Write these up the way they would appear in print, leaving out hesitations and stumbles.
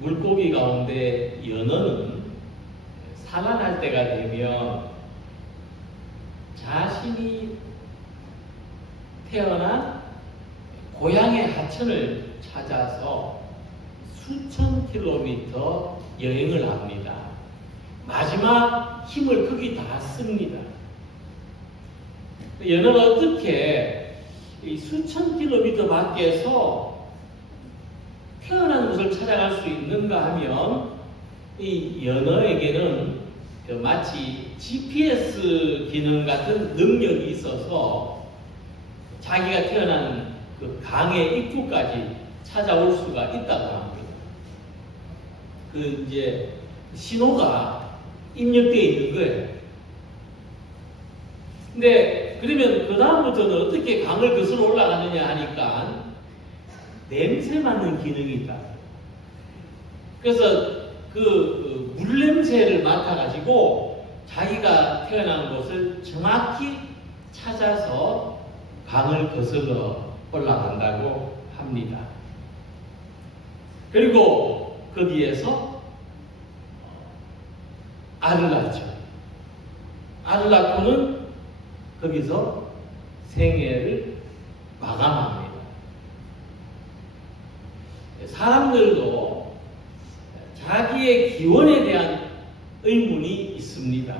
물고기 가운데 연어는 산란할 때가 되면 자신이 태어난 고향의 하천을 찾아서 수천 킬로미터 여행을 합니다. 마지막 힘을 거기 다 씁니다. 연어가 어떻게 이 수천 킬로미터 밖에서 태어난 곳을 찾아갈 수 있는가 하면 이 연어에게는 마치 GPS 기능 같은 능력이 있어서 자기가 태어난 그 강의 입구까지 찾아올 수가 있다고 합니다. 그 이제 신호가 입력되어 있는 거예요. 근데 그러면 그 다음부터는 어떻게 강을 거슬러 올라가느냐 하니까 냄새 맡는 기능이 있다. 그래서 그 물냄새를 맡아가지고 자기가 태어난 곳을 정확히 찾아서 강을 거슬러 올라간다고 합니다. 그리고 거기에서 알을 낳죠. 알을 낳고는 거기서 생애를 마감합니다. 사람들도 자기의 기원에 대한 의문이 있습니다.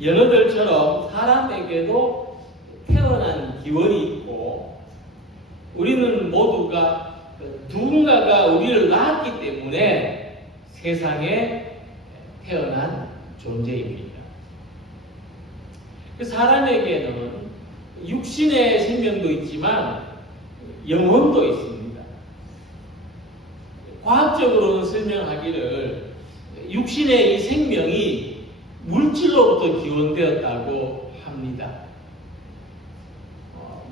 연어들처럼 사람에게도 태어난 기원이 있고, 우리는 모두가 누군가가 우리를 낳았기 때문에 세상에 태어난 존재입니다. 사람에게는 육신의 생명도 있지만 영혼도 있습니다. 과학적으로는 설명하기를 육신의 이 생명이 물질로부터 기원되었다고 합니다.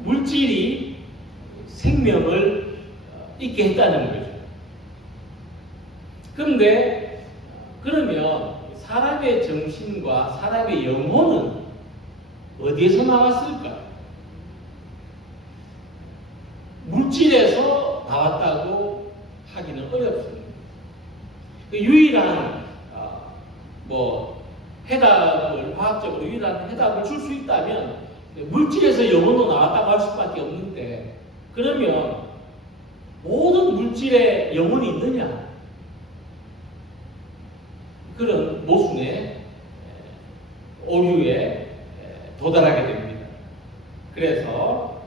물질이 생명을 있게 했다는 거죠. 그런데 그러면 사람의 정신과 사람의 영혼은 어디에서 나왔을까? 물질에서 나왔다고 하기는 어렵습니다. 유일한 해답을, 과학적으로 유일한 해답을 줄 수 있다면 물질에서 영혼도 나왔다고 할 수밖에 없는데, 그러면 모든 물질에 영혼이 있느냐? 그런 모순의 오류에 도달하게 됩니다. 그래서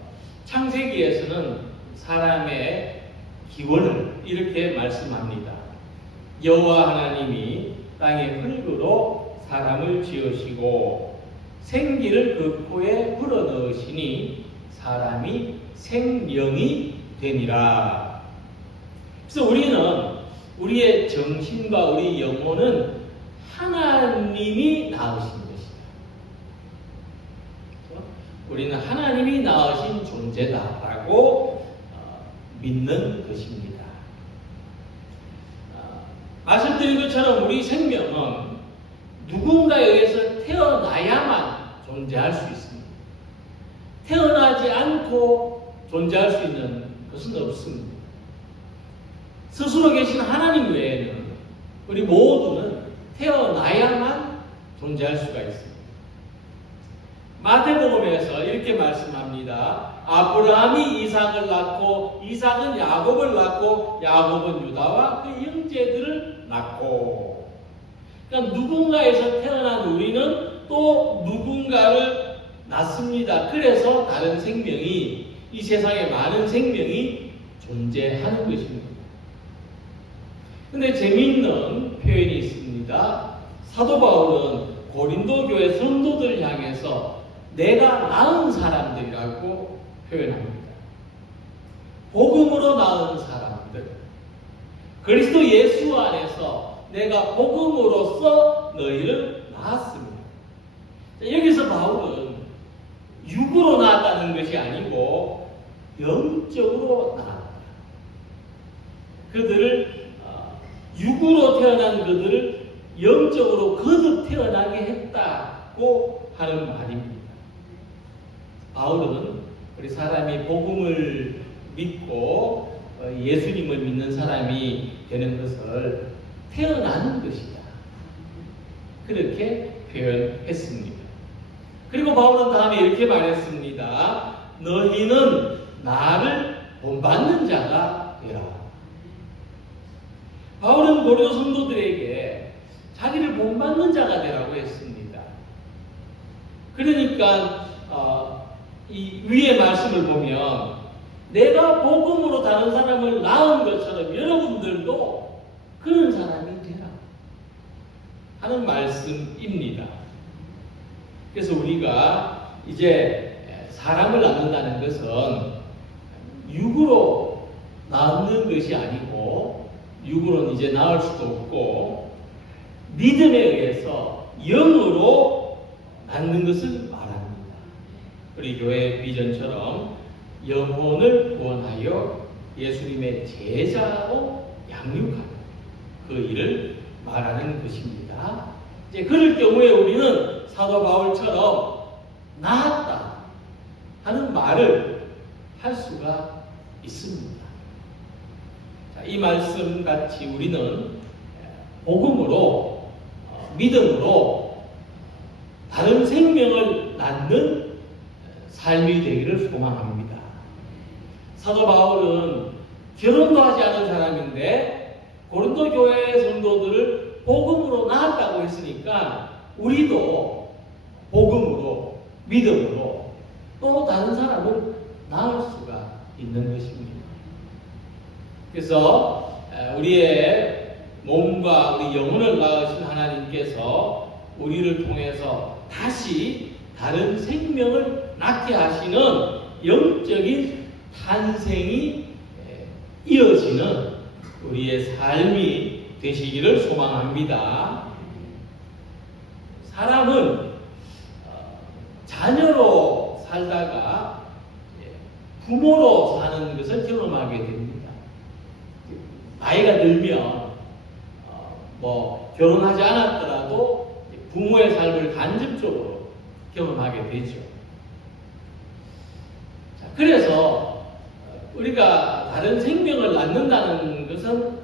창세기에서는 사람의 기원을 이렇게 말씀합니다. 여호와 하나님이 땅의 흙으로 사람을 지으시고 생기를 그 코에 불어넣으시니 사람이 생명이 되니라. 그래서 우리는 우리의 정신과 우리 영혼은 하나님이 낳으신 것이다. 우리는 하나님이 낳으신 존재다라고 믿는 것입니다. 말씀드린 것처럼 우리 생명은 누군가에 의해서 태어나야만 존재할 수 있습니다. 태어나지 않고 존재할 수 있는 것은 없습니다. 스스로 계신 하나님 외에는 우리 모두는 태어나야만 존재할 수가 있습니다. 마태복음에서 이렇게 말씀합니다. 아브라함이 이삭을 낳고 이삭은 야곱을 낳고 야곱은 유다와 그 형제들을 낳고, 그러니까 누군가에서 태어난 우리는 또 누군가를 낳습니다. 그래서 다른 생명이, 이 세상에 많은 생명이 존재하는 것입니다. 근데 재미있는 표현이 있습니다. 사도 바울은 고린도 교회 성도들 향해서 내가 낳은 사람들이라고 표현합니다. 복음으로 낳은 사람들, 그리스도 예수 안에서 내가 복음으로써 너희를 낳았습니다. 여기서 바울은 육으로 낳았다는 것이 아니고 영적으로 낳았다. 그들을 육으로 태어난 그들을 영적으로 거듭 태어나게 했다고 하는 말입니다. 바울은 우리 사람이 복음을 믿고 예수님을 믿는 사람이 되는 것을 태어나는 것이다. 그렇게 표현했습니다. 그리고 바울은 다음에 이렇게 말했습니다. 너희는 나를 본받는 자가 되라. 바울은 고린도 성도들에게 자기를 본받는 자가 되라고 했습니다. 그러니까 이 위의 말씀을 보면 내가 복음으로 다른 사람을 낳은 것처럼 여러분들도 그런 사람이 되라 하는 말씀입니다. 그래서 우리가 이제 사람을 낳는다는 것은 육으로 낳는 것이 아니고, 육으로는 이제 낳을 수도 없고 믿음에 의해서 영으로 낳는 것을 말합니다. 우리 교회 비전처럼 영혼을 구원하여 예수님의 제자로 양육하는 그 일을 말하는 것입니다. 이제 그럴 경우에 우리는 사도 바울처럼 나았다 하는 말을 할 수가 있습니다. 자, 이 말씀 같이 우리는 복음으로 믿음으로 다른 생명을 낳는 삶이 되기를 소망합니다. 사도 바울은 결혼도 하지 않은 사람인데 고린도 교회 성도들을 복음으로 낳았다고 했으니까 우리도 복음으로 믿음으로 또 다른 사람을 낳을 수가 있는 것입니다. 그래서 우리의 몸과 우리 영혼을 낳으신 하나님께서 우리를 통해서 다시 다른 생명을 낳게 하시는 영적인 탄생이 이어지는 우리의 삶이 되시기를 소망합니다. 사람은 자녀로 살다가 부모로 사는 것을 경험하게 됩니다. 나이가 들면 결혼하지 않았더라도 부모의 삶을 간접적으로 경험하게 되죠. 자, 그래서 우리가 다른 생명을 낳는다는 것은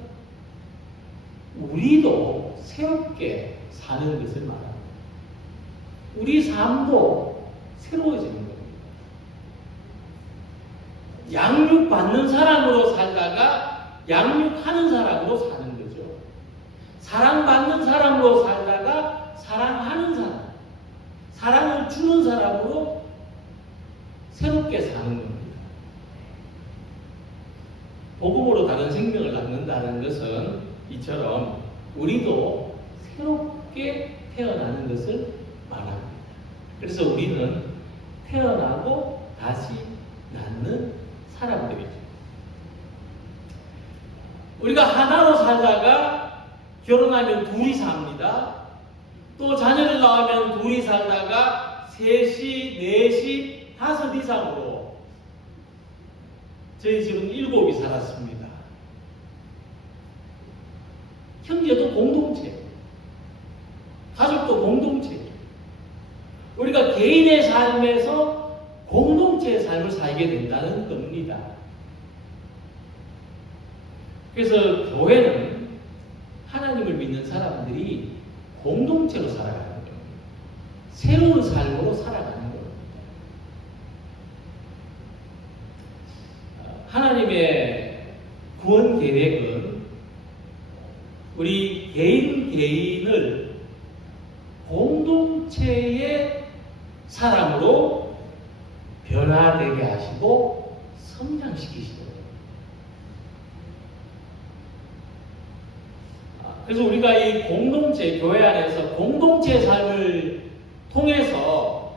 우리도 새롭게 사는 것을 말합니다. 우리 삶도 새로워지는 겁니다. 양육받는 사람으로 살다가 양육하는 사람으로 사는 거죠. 사랑받는 사람으로 살다가 사랑하는 사람, 사랑을 주는 사람으로 새롭게 사는 겁니다. 복음으로 다른 생명을 낳는다는 것은 이처럼 우리도 새롭게 태어나는 것을 말합니다. 그래서 우리는 태어나고 다시 낳는 사람들이죠. 우리가 하나로 살다가 결혼하면 둘이 삽니다. 또 자녀를 낳으면 둘이 살다가 셋이, 넷이, 다섯 이상으로 저희 집은 7이 살았습니다. 형제도 공동체, 가족도 공동체. 우리가 개인의 삶에서 공동체의 삶을 살게 된다는 겁니다. 그래서 교회는 하나님을 믿는 사람들이 공동체로 살아가는 겁니다. 새로운 삶으로 살아가는 겁니다. 하나님의 구원 계획은 우리 개인을 공동체의 사람으로 변화되게 하시고 성장시키시는 겁니다. 그래서 우리가 이 공동체, 교회 안에서 공동체의 삶을 통해서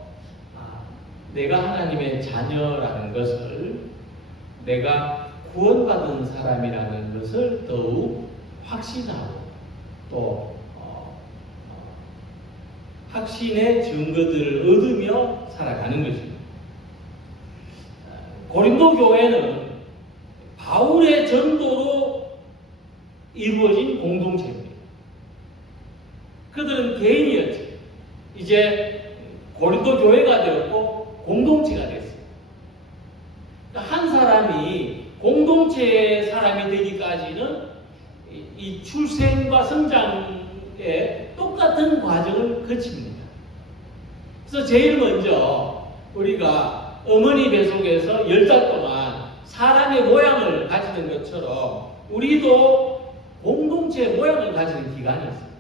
내가 하나님의 자녀라는 것을, 내가 구원받은 사람이라는 것을 더욱 확신하고 또 확신의 증거들을 얻으며 살아가는 것입니다. 고린도 교회는 바울의 전도로 이루어진 공동체입니다. 그들은 개인이었죠. 이제 고린도 교회가 되었고 공동체가 됐어요. 한 사람이 공동체 공동체의 사람이 되기까지는 이 출생과 성장의 똑같은 과정을 거칩니다. 그래서 제일 먼저 우리가 어머니 뱃속에서 10달 동안 사람의 모양을 가지는 것처럼 우리도 공동체의 모양을 가지는 기간이 있습니다.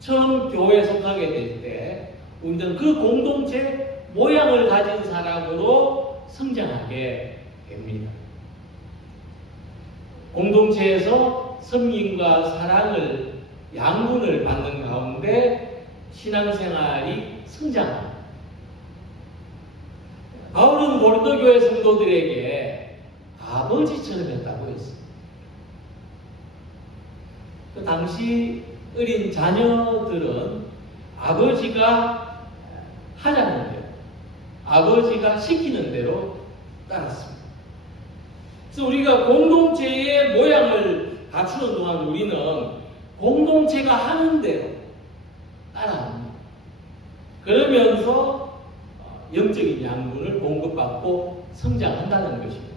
처음 교회에 속하게 될 때 우리는 그 공동체 모양을 가진 사람으로 성장하게 됩니다. 공동체에서 섬김과 사랑을 양분을 받는 가운데 신앙생활이 성장합니다. 바울은 고린도 교회 성도들에게 아버지처럼 했다고 했습니다. 그 당시 어린 자녀들은 아버지가 하자는 대로, 아버지가 시키는 대로 따랐습니다. 그래서 우리가 공동체의 모양을 갖추는 동안 우리는 공동체가 하는 대로 따라합니다. 그러면서 영적인 양분을 공급받고 성장한다는 것입니다.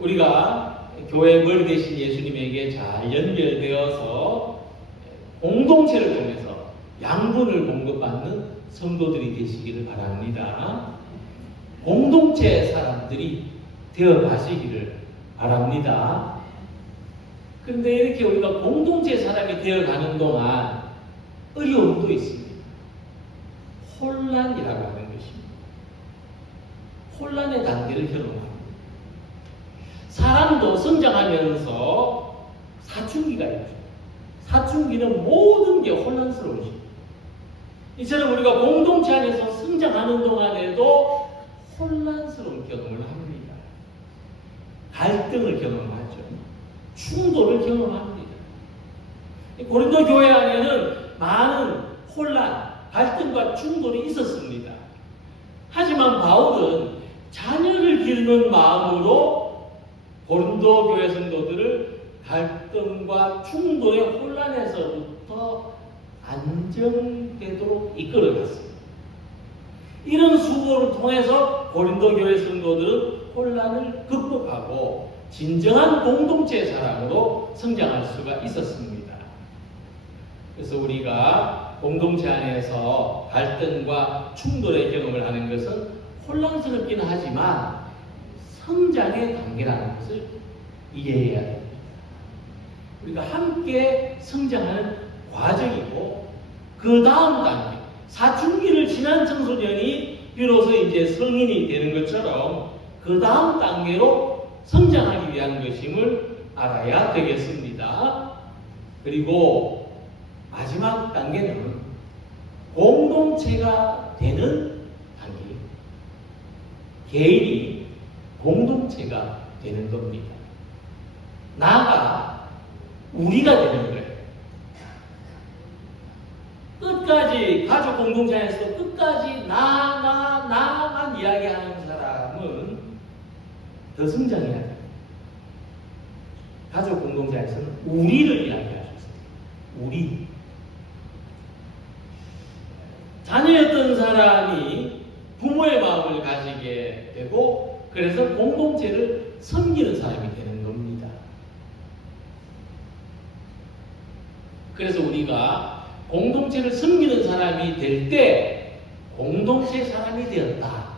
우리가 교회 머리 대신 예수님에게 잘 연결되어서 공동체를 통해서 양분을 공급받는 성도들이 되시기를 바랍니다. 공동체 사람들이 되어 가시기를 바랍니다. 그런데 이렇게 우리가 공동체 사람이 되어 가는 동안 어려움도 있습니다. 혼란이라고 하는 것입니다. 혼란의 단계를 경험합니다. 사람도 성장하면서 사춘기가 있죠. 사춘기는 모든 게 혼란스러워집니다. 이처럼 우리가 공동체 안에서 성장하는 동안에도 혼란스러운 경험을 합니다. 갈등을 경험하죠. 충돌을 경험합니다. 고린도 교회 안에는 많은 혼란, 갈등과 충돌이 있었습니다. 하지만 바울은 자녀를 기르는 마음으로 고린도 교회 성도들을 갈등과 충돌의 혼란에서부터 안정되도록 이끌어갔습니다. 이런 수고를 통해서 고린도 교회 성도들은 혼란을 극복하고 진정한 공동체 사람으로 성장할 수가 있었습니다. 그래서 우리가 공동체 안에서 갈등과 충돌의 경험을 하는 것은 혼란스럽기는 하지만 성장의 단계라는 것을 이해해야 됩니다. 우리가 함께 성장하는 과정이고 그 다음 단계, 사춘기를 지난 청소년이 비로소 이제 성인이 되는 것처럼 그 다음 단계로 성장하기 위한 것임을 알아야 되겠습니다. 그리고 마지막 단계는 공동체가 되는 단계입니다. 개인이 공동체가 되는 겁니다. 나가 우리가 되는 거예요. 끝까지 가족 공동체 안에서 끝까지 나만 이야기하는 사람은 더 성장해야 돼요. 가족 공동체 안에서는 우리를 이야기하셨어요. 우리. 자녀였던 사람이 부모의 마음을 가지게 되고 그래서 공동체를 섬기는 사람이 되는 겁니다. 그래서 우리가 공동체를 섬기는 사람이 될 때 공동체 사람이 되었다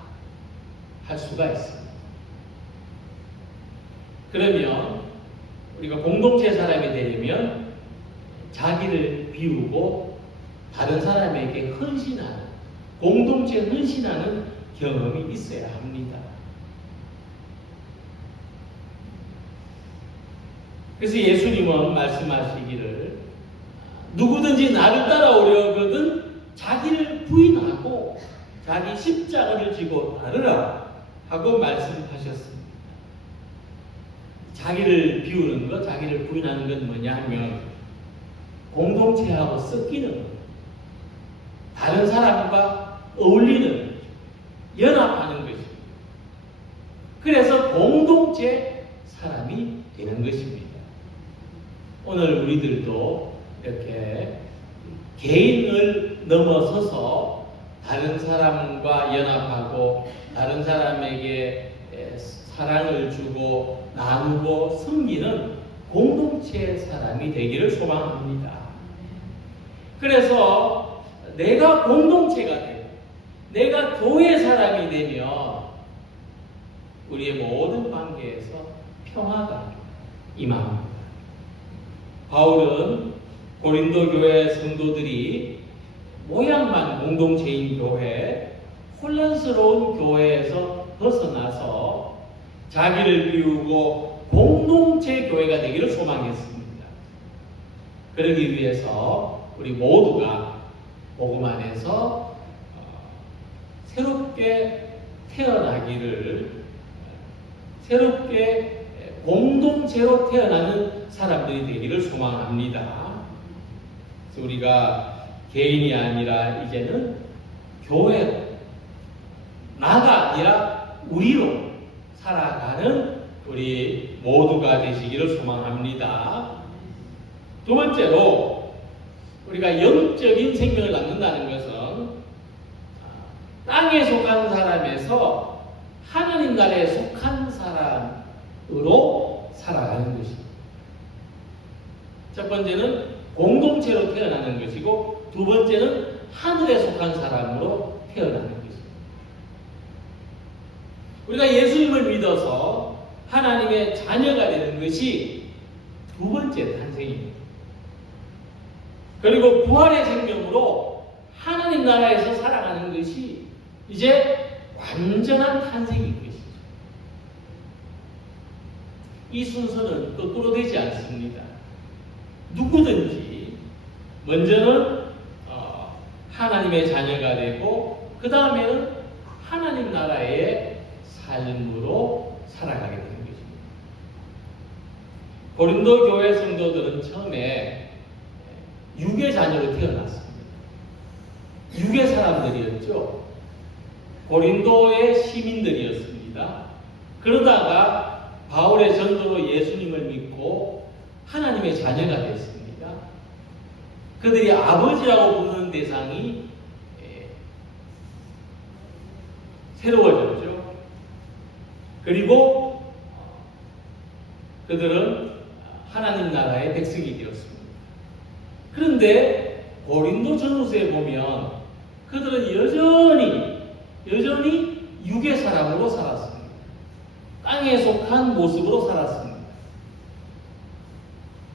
할 수가 있습니다. 그러면 우리가 공동체 사람이 되려면 자기를 비우고 다른 사람에게 헌신하는, 공동체에 헌신하는 경험이 있어야 합니다. 그래서 예수님은 말씀하시기를 누구든지 나를 따라오려거든 자기를 부인하고 자기 십자가를 지고 따르라 하고 말씀하셨습니다. 자기를 비우는 것, 자기를 부인하는 건 뭐냐 하면 공동체하고 섞이는 것, 다른 사람과 어울리는 것, 연합하는 것입니다. 그래서 공동체 사람이 되는 것입니다. 오늘 우리들도 이렇게 개인을 넘어서서 다른 사람과 연합하고 다른 사람에게 사랑을 주고 나누고 섬기는 공동체의 사람이 되기를 소망합니다. 그래서 내가 공동체가 되고 내가 교회 사람이 되면 우리의 모든 관계에서 평화가 임합니다. 바울은 고린도 교회 성도들이 모양만 공동체인 교회, 혼란스러운 교회에서 벗어나서 자기를 비우고 공동체 교회가 되기를 소망했습니다. 그러기 위해서 우리 모두가 복음 안에서 새롭게 태어나기를, 새롭게 공동체로 태어나는 사람들이 되기를 소망합니다. 그래서 우리가 개인이 아니라 이제는 교회로, 나가 아니라 우리로 살아가는 우리 모두가 되시기를 소망합니다. 두 번째로 우리가 영적인 생명을 갖는다는 것은 땅에 속한 사람에서 하나님 나라에 속한 사람으로 살아가는 것입니다. 첫 번째는 공동체로 태어나는 것이고 두 번째는 하늘에 속한 사람으로 태어나는 것입니다. 우리가 예수님을 믿어서 하나님의 자녀가 되는 것이 두 번째 탄생입니다. 그리고 부활의 생명으로 하나님 나라에서 살아가는 것이 이제 완전한 탄생인 것이죠. 이 순서는 거꾸로 되지 않습니다. 누구든지 먼저는 하나님의 자녀가 되고 그 다음에는 하나님 나라의 삶으로 살아가게 되는 것입니다. 고린도 교회 성도들은 처음에 육의 자녀로 태어났습니다. 육의 사람들이었죠. 고린도의 시민들이었습니다. 그러다가 바울의 전도로 예수님을 믿고 하나님의 자녀가 됐습니다. 그들이 아버지라고 부르는 대상이 새로워졌죠. 그리고 그들은 하나님 나라의 백성이 되었습니다. 그런데 고린도 전후서에 보면 그들은 여전히 육의 사람으로 살았습니다. 땅에 속한 모습으로 살았습니다.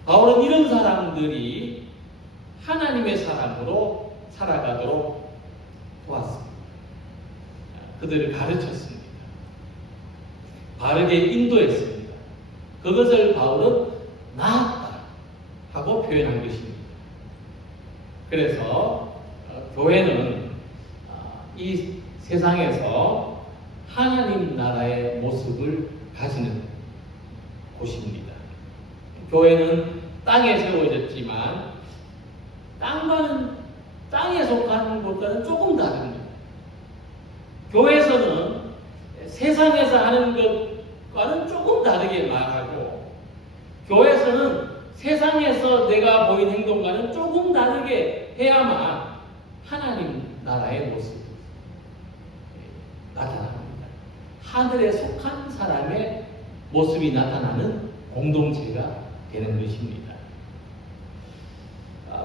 바울은 이런 사람들이 하나님의 사람으로 살아가도록 도왔습니다. 그들을 가르쳤습니다. 바르게 인도했습니다. 그것을 바울은 나았다 하고 표현한 것입니다. 그래서 교회는 이 세상에서 하나님 나라의 모습을 가지는 곳입니다. 교회는 땅에 세워졌지만 땅에 속한 것과는 조금 다릅니다. 교회에서는 세상에서 하는 것과는 조금 다르게 말하고 교회에서는 세상에서 내가 보인 행동과는 조금 다르게 해야만 하나님 나라의 모습이 나타납니다. 하늘에 속한 사람의 모습이 나타나는 공동체가 되는 것입니다.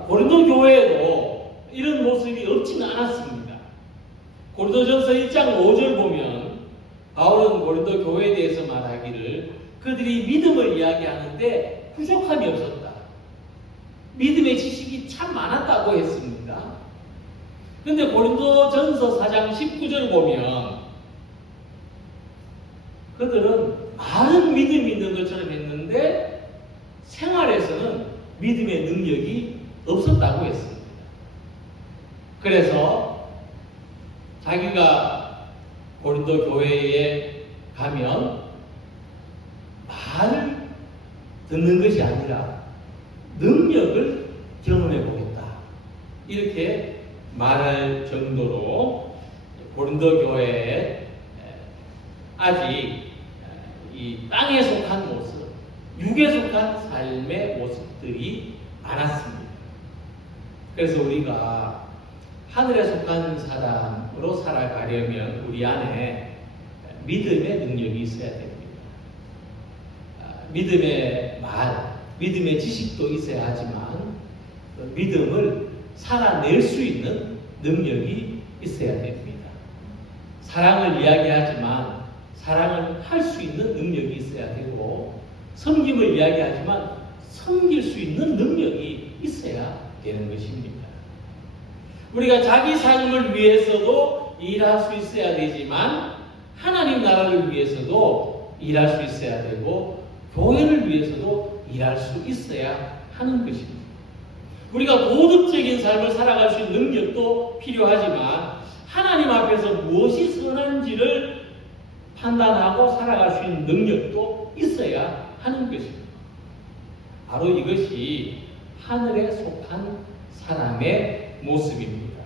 고린도 교회에도 이런 모습이 없지는 않았습니다. 고린도전서 1장 5절 보면 바울은 고린도 교회에 대해서 말하기를 그들이 믿음을 이야기하는데 부족함이 없었다. 믿음의 지식이 참 많았다고 했습니다. 그런데 고린도전서 4장 19절 보면 그들은 많은 믿음이 있는 것처럼 했는데 생활에서는 믿음의 능력이 없었다고 했습니다. 그래서 자기가 고린도 교회에 가면 말을 듣는 것이 아니라 능력을 경험해 보겠다. 이렇게 말할 정도로 고린도 교회에 아직 이 땅에 속한 모습, 육에 속한 삶의 모습들이 많았습니다. 그래서 우리가 하늘에 속한 사람으로 살아가려면 우리 안에 믿음의 능력이 있어야 됩니다. 믿음의 말, 믿음의 지식도 있어야 하지만 믿음을 살아낼 수 있는 능력이 있어야 됩니다. 사랑을 이야기하지만 사랑을 할 수 있는 능력이 있어야 되고, 섬김을 이야기하지만 섬길 수 있는 능력이 있어야 되는 것입니다. 우리가 자기 삶을 위해서도 일할 수 있어야 되지만 하나님 나라를 위해서도 일할 수 있어야 되고, 교회를 위해서도 일할 수 있어야 하는 것입니다. 우리가 도덕적인 삶을 살아갈 수 있는 능력도 필요하지만 하나님 앞에서 무엇이 선한지를 판단하고 살아갈 수 있는 능력도 있어야 하는 것입니다. 바로 이것이 하늘에 속한 사람의 모습입니다.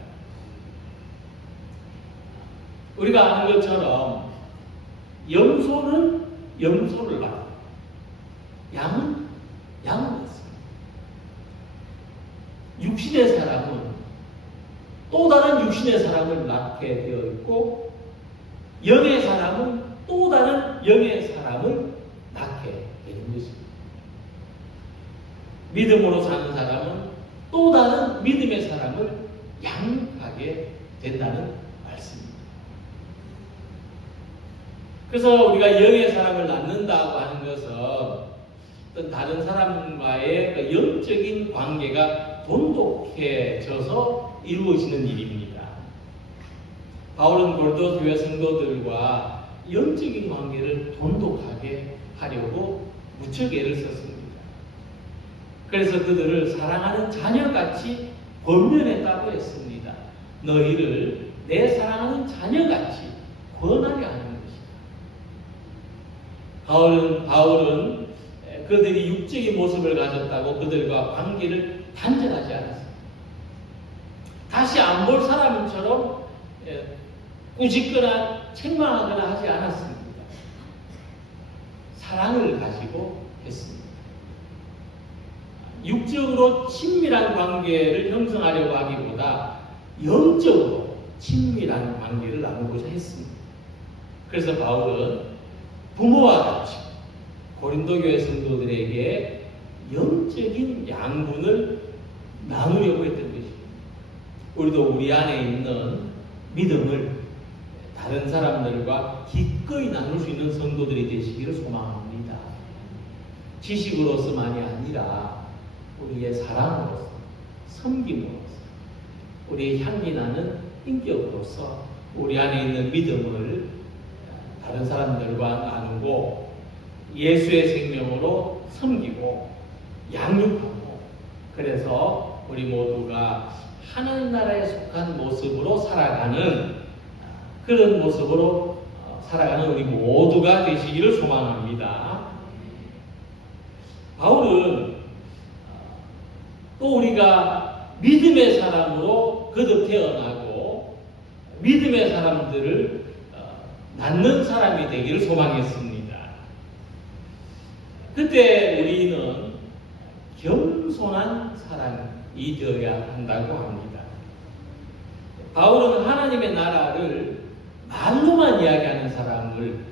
우리가 아는 것처럼 염소는 염소를 낳고 양은 양을 낳습니다. 육신의 사람은 또 다른 육신의 사람을 낳게 되어 있고, 영의 사람은 또 다른 영의 사람을 낳게 되는 것입니다. 믿음으로 사는 사람은 또 다른 믿음의 사람을 양육하게 된다는 말씀입니다. 그래서 우리가 영의 사람을 낳는다고 하는 것은 어떤 다른 사람과의 그 영적인 관계가 돈독해져서 이루어지는 일입니다. 바울은 고린도 교회 성도들과 영적인 관계를 돈독하게 하려고 무척 애를 썼습니다. 그래서 그들을 사랑하는 자녀같이 권면했다고 했습니다. 너희를 내 사랑하는 자녀같이 권하려 하는 것이다. 바울은 그들이 육적인 모습을 가졌다고 그들과 관계를 단절하지 않았습니다. 다시 안 볼 사람처럼 꾸짖거나 책망하거나 하지 않았습니다. 사랑을 가지고 했습니다. 육적으로 친밀한 관계를 형성하려고 하기보다 영적으로 친밀한 관계를 나누고자 했습니다. 그래서 바울은 부모와 같이 고린도 교회 성도들에게 영적인 양분을 나누려고 했던 것입니다. 우리도 우리 안에 있는 믿음을 다른 사람들과 기꺼이 나눌 수 있는 성도들이 되시기를 소망합니다. 지식으로서만이 아니라 우리의 사랑으로서, 섬김으로서, 우리의 향기 나는 인격으로서 우리 안에 있는 믿음을 다른 사람들과 나누고 예수의 생명으로 섬기고 양육하고, 그래서 우리 모두가 하나님 나라에 속한 모습으로 살아가는 그런 모습으로 살아가는 우리 모두가 되시기를 소망합니다. 바울은 또 우리가 믿음의 사람으로 거듭 태어나고 믿음의 사람들을 낳는 사람이 되기를 소망했습니다. 그때 우리는 겸손한 사람이 되어야 한다고 합니다. 바울은 하나님의 나라를 말로만 이야기하는 사람을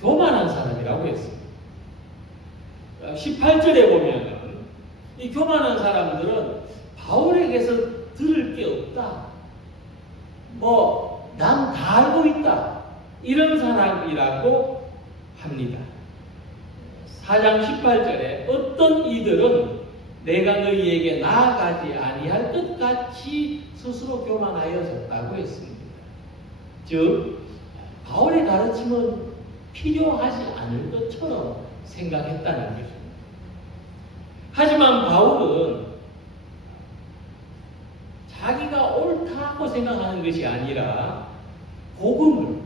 교만한 사람이라고 했습니다. 18절에 보면 이 교만한 사람들은 바울에게서 들을 게 없다, 난 다 알고 있다, 이런 사람이라고 합니다. 4장 18절에 어떤 이들은 내가 너희에게 나아가지 아니할 것 같이 스스로 교만하여졌다고 했습니다. 즉 바울의 가르침은 필요하지 않을 것처럼 생각했다는 것입니다. 하지만 바울은 자기가 옳다고 생각하는 것이 아니라 복음을,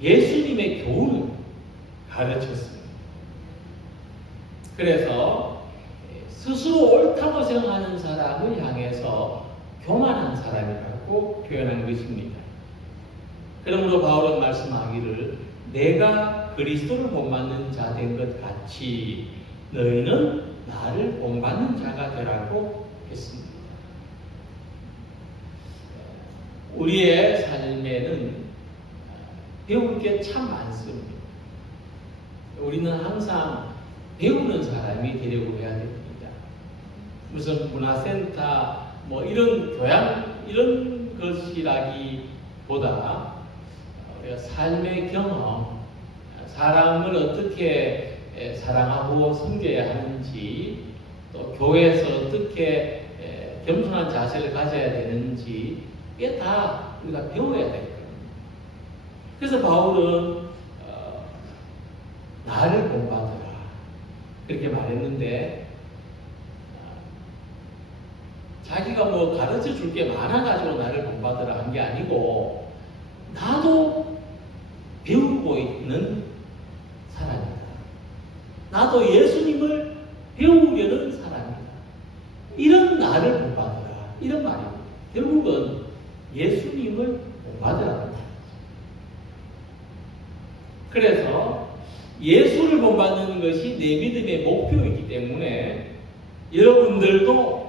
예수님의 교훈을 가르쳤습니다. 그래서 스스로 옳다고 생각하는 사람을 향해서 교만한 사람이라고 표현한 것입니다. 그러므로 바울은 말씀하기를 내가 그리스도를 본받는 자 된 것 같이 너희는 나를 본받는 자가 되라고 했습니다. 우리의 삶에는 배울 게 참 많습니다. 우리는 항상 배우는 사람이 되려고 해야 됩니다. 무슨 문화센터 뭐 이런 교양 이런 것이라기보다 우리가 삶의 경험, 사람을 어떻게 사랑하고 섬겨야 하는지, 또 교회에서 어떻게 겸손한 자세를 가져야 되는지 이게 다 우리가 배워야 될 거예요. 그래서 바울은 나를 본받으라 그렇게 말했는데, 자기가 뭐 가르쳐 줄 게 많아가지고 나를 본받으라 한 게 아니고, 나도 배우고 있는 사람이다. 나도 예수님을 배우려는 사람이다. 이런 나를 본받으라. 이런 말입니다. 결국은 예수님을 본받으라는 말이죠. 그래서 예수를 본받는 것이 내 믿음의 목표이기 때문에 여러분들도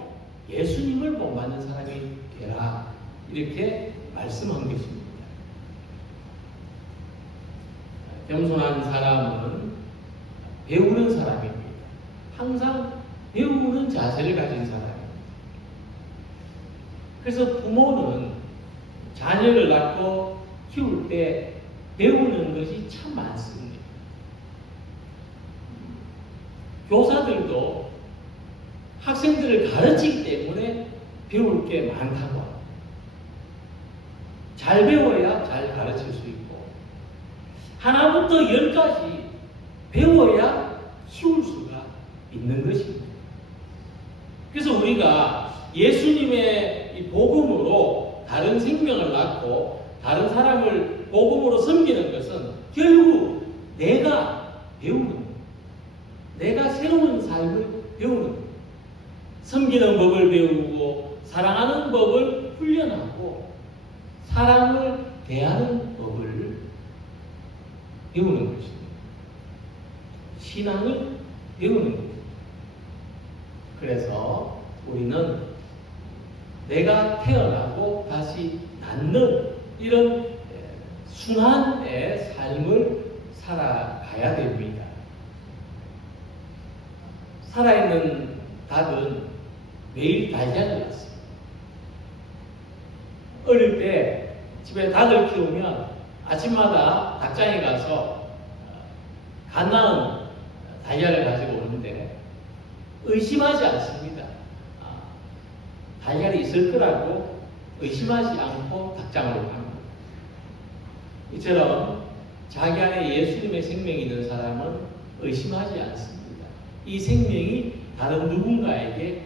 예수님을 본받는 사람이 되라. 이렇게 말씀한 것입니다. 겸손한 사람은 배우는 사람입니다. 항상 배우는 자세를 가진 사람입니다. 그래서 부모는 자녀를 낳고 키울 때 배우는 것이 참 많습니다. 교사들도 학생들을 가르치기 때문에 배울 게 많다고 합니다. 잘 배워야 잘 가르칠 수 있고, 하나부터 10까지 배워야 키울 수가 있는 것입니다. 그래서 우리가 예수님의 이 복음으로 다른 생명을 낳고 다른 사람을 복음으로 섬기는 것은 결국 내가 배우는 거예요. 내가 새로운 삶을 배우는 거예요. 섬기는 법을 배우고 사랑하는 법을 훈련하고 사람을 대하는 법을 배우는 것입니다. 신앙을 배우는 것입니다. 그래서 우리는 내가 태어나고 다시 낳는 이런 순환의 삶을 살아가야 됩니다. 살아있는 닭은 매일 달걀을 낳습니다. 어릴 때 집에 닭을 키우면 아침마다 닭장에 가서 갓 낳은 달걀을 가지고 오는데 의심하지 않습니다. 달걀이 있을 거라고 의심하지 않고 닭장으로 갑니다. 이처럼 자기 안에 예수님의 생명이 있는 사람은 의심하지 않습니다. 이 생명이 다른 누군가에게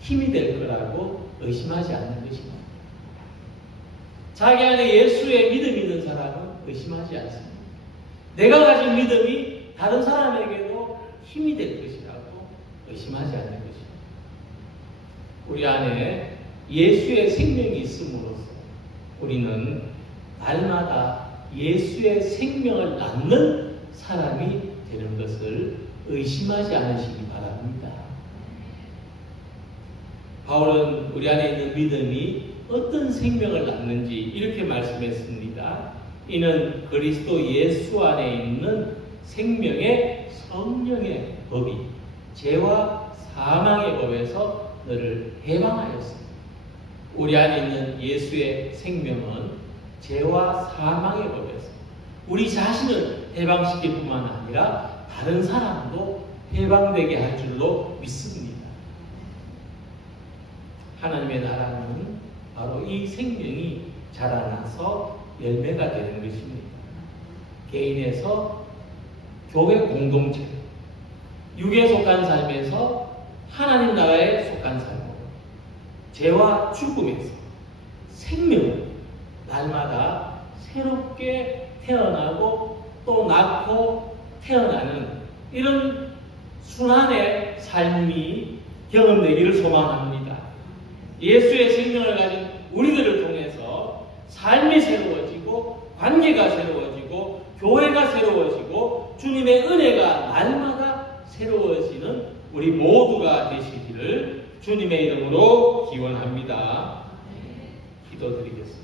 힘이 될 거라고 의심하지 않는 것입니다. 자기 안에 예수의 믿음이 있는 사람은 의심하지 않습니다. 내가 가진 믿음이 다른 사람에게도 힘이 될 것이라고 의심하지 않는 것입니다. 우리 안에 예수의 생명이 있음으로써 우리는 날마다 예수의 생명을 낳는 사람이 되는 것을 의심하지 않으시기 바랍니다. 바울은 우리 안에 있는 믿음이 어떤 생명을 낳는지 이렇게 말씀했습니다. 이는 그리스도 예수 안에 있는 생명의 성령의 법이 죄와 사망의 법에서 너를 해방하였습니다. 우리 안에 있는 예수의 생명은 죄와 사망의 법에서 우리 자신을 해방시킬 뿐만 아니라 다른 사람도 해방되게 할 줄로 믿습니다. 하나님의 나라는 바로 이 생명이 자라나서 열매가 되는 것입니다. 개인에서 교회 공동체, 육에 속한 삶에서 하나님 나라에 속한 삶으로, 죄와 죽음에서 생명을 날마다 새롭게 태어나고 또 낳고 태어나는 이런 순환의 삶이 경험되기를 소망합니다. 예수의 생명을 가진 우리들을 통해서 삶이 새로워지고 관계가 새로워지고 교회가 새로워지고 주님의 은혜가 날마다 새로워지는 우리 모두가 되시기를 주님의 이름으로 기원합니다. 기도드리겠습니다.